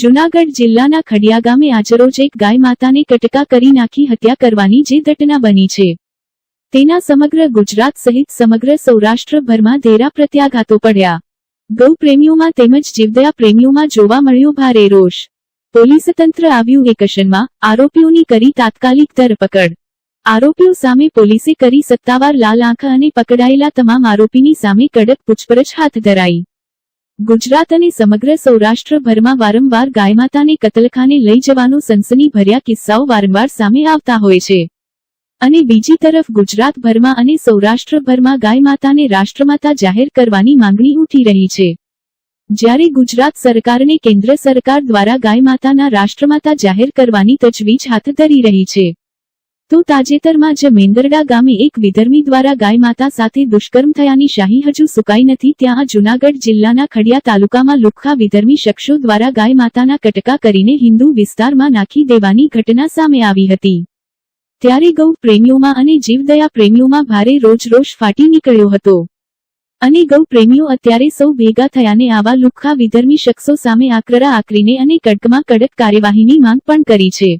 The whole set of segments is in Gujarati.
જૂનાગઢ જિલ્લાના ખડિયા ગામે આજરોજ એક ગાય માતાને કટકા કરી નાખી હત્યા કરવાની જે ઘટના બની છે તેના સમગ્ર ગુજરાત સહિત સમગ્ર સૌરાષ્ટ્રભરમાં ઘેરા પ્રત્યાઘાતો પડ્યા। ગૌ પ્રેમીઓમાં તેમજ જીવદયા પ્રેમીઓમાં જોવા મળ્યો ભારે રોષ। પોલીસ તંત્ર આવ્યું એક્શનમાં, આરોપીઓની કરી તાત્કાલિક ધરપકડ। આરોપીઓ સામે પોલીસે કરી સત્તાવાર લાલ આંખ અને પકડાયેલા તમામ આરોપીની સામે કડક પૂછપરછ હાથ ધરાઈ। ગુજરાત અને સમગ્ર સૌરાષ્ટ્રભરમાં વારંવાર ગાયમાતાને કતલખાને લઈ જવાનો સનસનીભર્યા કિસ્સાઓ વારંવાર સામે આવતા હોય છે અને બીજી તરફ ગુજરાતભરમાં અને સૌરાષ્ટ્રભરમાં ગાયમાતાને રાષ્ટ્રમાતા જાહેર કરવાની માંગણી ઉઠી રહી છે। જ્યારે ગુજરાત સરકારને કેન્દ્ર સરકાર દ્વારા ગાયમાતાના રાષ્ટ્રમાતા જાહેર કરવાની તજવીજ હાથ ધરી રહી છે, તો તાજેતરમાં જ મેંદરડા ગામે એક વિધર્મી દ્વારા ગાયમાતા સાથે દુષ્કર્મ થયાની શાહી હજુ સુકાઈ નથી। ત્યાં જૂનાગઢ જિલ્લાના ખડિયા તાલુકામાં લુખ્ખા વિધર્મી શખ્સો દ્વારા ગાયમાતાના કટકા કરીને હિન્દુ વિસ્તારમાં નાખી દેવાની ઘટના સામે આવી હતી। ત્યારે ગૌ પ્રેમીઓમાં અને જીવદયા પ્રેમીઓમાં ભારે રોષ ફાટી નીકળ્યો હતો અને ગૌ પ્રેમીઓ અત્યારે સૌ ભેગા થયાને આવા લુખ્ખા વિધર્મી શખ્સો સામે આકરા આકરીને અને કડકમાં કડક કાર્યવાહીની માંગ પણ કરી છે।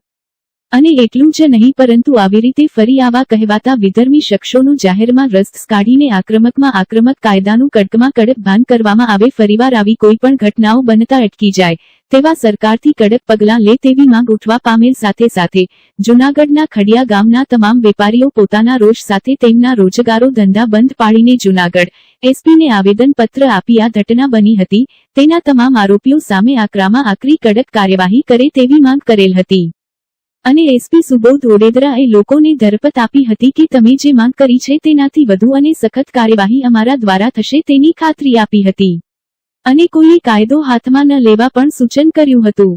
અને એટલું જ નહીં પરંતુ આવી રીતે ફરી આવા કહેવાતા વિધર્મી શખ્સોનું જાહેરમાં રસ્ત કાઢીને આક્રમક કાયદાનું કડકમાં કડક ભાન કરવામાં આવે। ફરીવાર આવી કોઈ પણ ઘટનાઓ બનતા અટકી જાય તેવા સરકારથી કડક પગલાં લે તેવી માંગ ઉઠવા પામેલ સાથે જૂનાગઢના ખડિયા ગામના તમામ વેપારીઓ પોતાના રોષ સાથે તેમના રોજગારો ધંધા બંધ પાડીને જૂનાગઢ એસપીને આવેદનપત્ર આપી આ ઘટના બની હતી તેના તમામ આરોપીઓ સામે આકરામાં આકરી કડક કાર્યવાહી કરે તેવી માંગ કરેલ હતી અને એસપી સુબોધ ઓડેદરાએ લોકોને ધરપત આપી હતી કે તમે જે માંગ કરી છે તેનાથી વધુ અને સખત કાર્યવાહી અમારા દ્વારા થશે તેની ખાતરી આપી હતી અને કોઈએ કાયદો હાથમાં ન લેવા પણ સૂચન કર્યું હતું।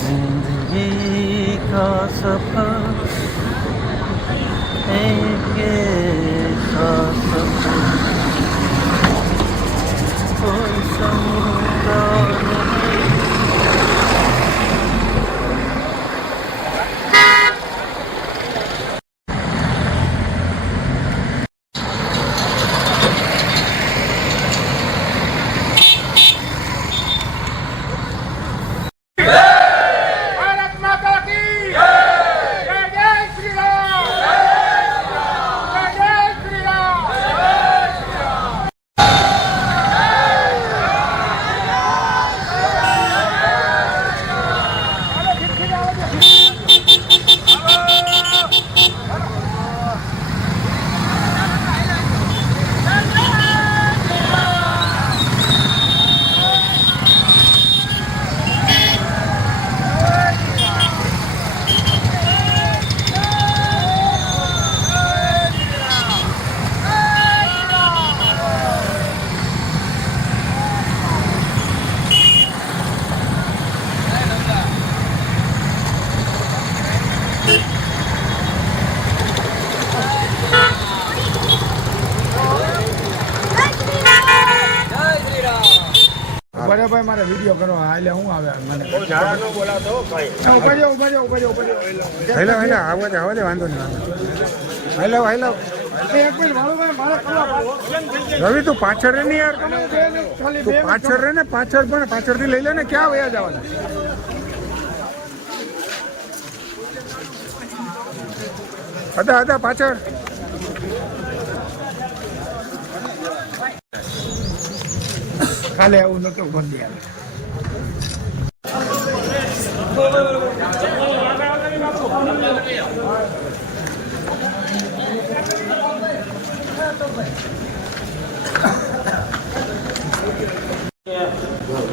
जिंदगी का सफर एक ऐसा सफर कोई समुद्र बड़े भाई मारे वीडियो करो हाले हूं आवे મને બહુ ઝાડા નો બોલાતો ભાઈ ઉભા हेलो आवे वांधो नहीं हेलो एक मिनट वालो भाई मारा કરવા रवि तू पाछળ रे ने यार तू पाछળ रे ने पाछળ પણ પાછળથી લઈ લે ને ક્યાં વયા જવાના હતા પાછળ ખાલે આવું નતો બંધી આવે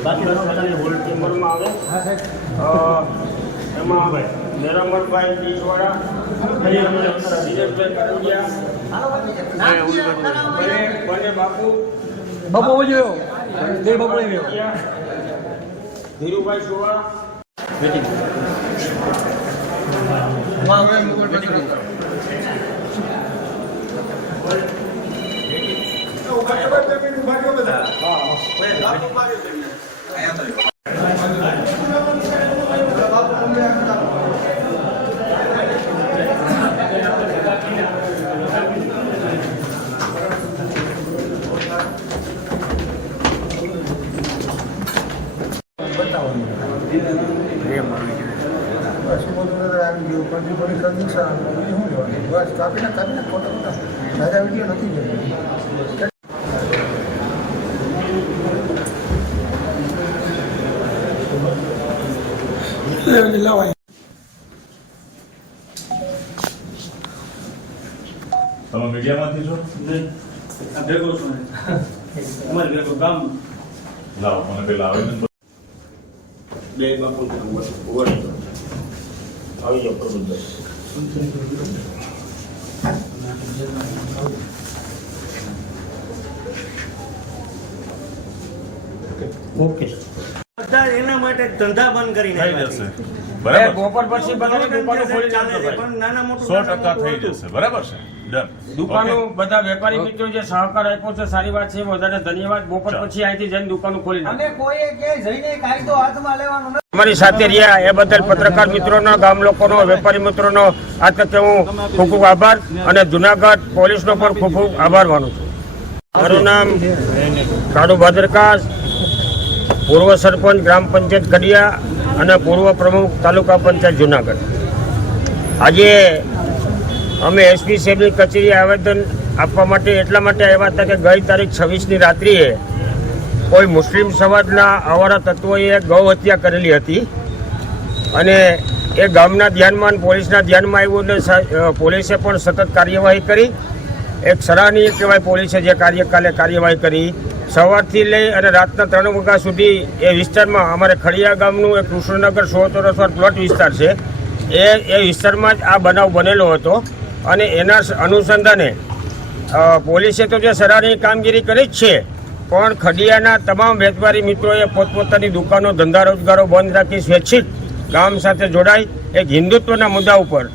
બાકી બધા હોલ્ડ ટીમરમાં આવે એમાં નિરામરભાઈ બીજવાડા બને બાપુ જોયો બે બાપુ ધીરુભાઈ સુવા બસ કાપીને ખોટા તાજા વિડીયો નથી જોયો. તમે મીડિયામાંથી છો? ભેગો છું અમારે ભેગો ગામ લાવો મને પેલા આવેદન બે બાપુ આવી જાઓ પ્રબુદ્ધભાઈ. ઓકે બધા એના માટે ધંધા બંધ કરી થઈ નાખ્યા જશે. છે. બરાબર બપોર પછી બધાની દુકાનો ખોલી નાખજો ભાઈ. પણ નાના મોટું 100% થઈ જશે. બરાબર છે. ડન. દુકાનો ઓકે. બધા વેપારી મિત્રો જે સહકાર આપ્યો છે સારી વાત છે, વધારે ધન્યવાદ. બપોર ચાલો. પછી અહીંથી જઈને દુકાનો ખોલી નાખજો. અને કોઈએ ક્યાંય જઈને કાયદો હાથમાં લેવાનો નથી. અમારી સાથે રહ્યા એ બદલ પત્રકાર મિત્રોનો, ગામ લોકોનો, વેપારી મિત્રોનો આ તકે હું ખૂબ ખૂબ આભાર અને જુનાગઢ પોલીસનો પણ ખૂબ ખૂબ આભાર માનું છું. મારું નામ કાળુ ભાદરકા, પૂર્વ સરપંચ ગ્રામ પંચાયત કડિયા અને પૂર્વ પ્રમુખ તાલુકા પંચાયત જુનાગઢ. આજે અમે એસપી સાહેબની કચેરીએ આવેદન આપવા માટે એટલા માટે આવ્યા હતા કે ગઈ તારીખ 26ની રાત્રિએ કોઈ મુસ્લિમ સમાજના અવારા તત્વોએ ગૌ હત્યા કરેલી હતી અને એ ગામના ધ્યાનમાં અને પોલીસના ધ્યાનમાં આવ્યું એટલે પોલીસે પણ સતત કાર્યવાહી કરી. એક સરાહનીય કહેવાય પોલીસે જે કાર્યવાહી કરી. સવારથી લઈ અને રાતના 3 વાગ્યા સુધી એ વિસ્તારમાં અમારે ખડિયા ગામનું એક કૃષ્ણનગર 100 પ્લોટ વિસ્તાર છે, એ વિસ્તારમાં જ આ બનાવ બનેલો હતો અને એના અનુસંધાને પોલીસે તો જે સરાહનીય કામગીરી કરી જ છે, પણ ખડિયાના તમામ વેપારી મિત્રોએ પોતપોતાની દુકાનો, ધંધા રોજગારો બંધ રાખી સ્વૈચ્છિક ગામ સાથે જોડાઈ એક હિન્દુત્વના મુદ્દા ઉપર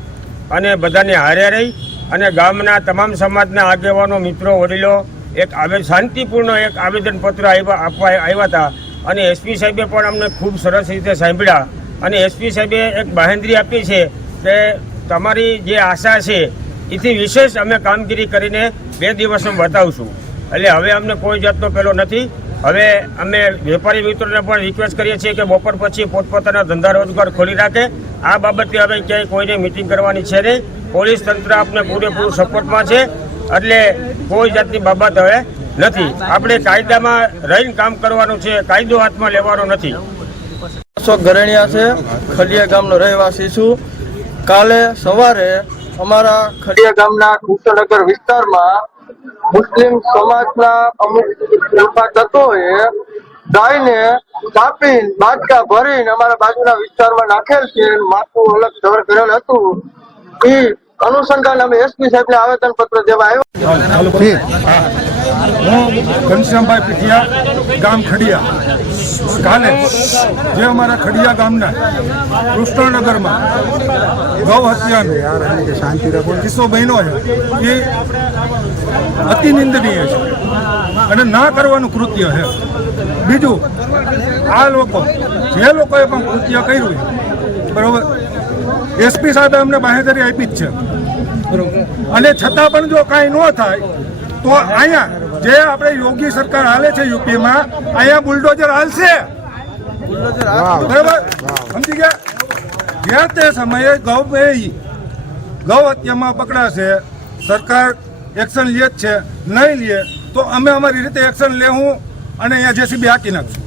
અને બધાને હારે રહી અને ગામના તમામ સમાજના આગેવાનો, મિત્રો, વડીલો એક શાંતિપૂર્ણ એક આવેદનપત્ર આપવા આવ્યા હતા અને એસપી સાહેબે પણ અમને ખૂબ સરસ રીતે સાંભળ્યા અને એસપી સાહેબે એક બાહેંધરી આપી છે કે તમારી જે આશા છે એથી વિશેષ અમે કામગીરી કરીને 2 દિવસમાં બતાવશું. એટલે હવે અમને કોઈ જાતનો પેલો નથી. હવે અમે વેપારી મિત્રોને પણ રિક્વેસ્ટ કરીએ છીએ કે બપોર પછી પોતપોતાના ધંધા રોજગાર ખોલી રાખે. આ બાબતે હવે ક્યાંય કોઈને મિટિંગ કરવાની છે નહીં. પોલીસ તંત્ર આપને પૂરેપૂરું સપોર્ટમાં છે, એટલે કોઈ જાતની બાબત હવે નથી. આપણે કાયદામાં રહીને કામ કરવાનું છે, કાયદો હાથમાં લેવાનો નથી. અશોક ગરણિયા છે, ખડિયા ગામનો રહેવાસી છું. કાલે સવારે અમારા ખડિયા ગામના કૃષ્ણનગર વિસ્તારમાં મુસ્લિમ સમાજના અમુક તત્વોએ ગાયને કાપીને બાટકા ભરીને અમારા બાજુના વિસ્તારમાં નાખેલ છે, માથું અલગ ધર કરેલ હતું. એ અનુસંધાન અમે એસપી સાહેબને આવેદન પત્ર દેવા આવ્યો. હું ઘનશ્યામભાઈ પીઠિયા, ગામ ખડિયા. કાલે જે અમારા ખડિયા ગામના કૃષ્ણનગરમાં ગૌ હત્યાનો કિસ્સો બન્યો છે, એ અતિ નિંદનીય છે અને ના કરવાનું કૃત્ય છે. બીજું, આ લોકો જે લોકોએ પણ કૃત્ય કર્યું છે, બરોબર, એસપી સાહેબે અમને બાહેધરી આપી જ છે, બરોબર, અને છતાં પણ જો કાંઈ ન થાય તો અહીંયા જે આપણે યોગી સરકાર હાલે છે યુપીમાં, અહીંયા બુલડોઝર હાલશે. બરાબર, સમજી ગયા? જે તે સમયે ગૌ હત્યામાં પકડાશે, સરકાર એક્શન લે જ છે. નહીં લે તો અમે અમારી રીતે એક્શન લેવું અને અહીંયા જેસીબી હાકી નાખશું.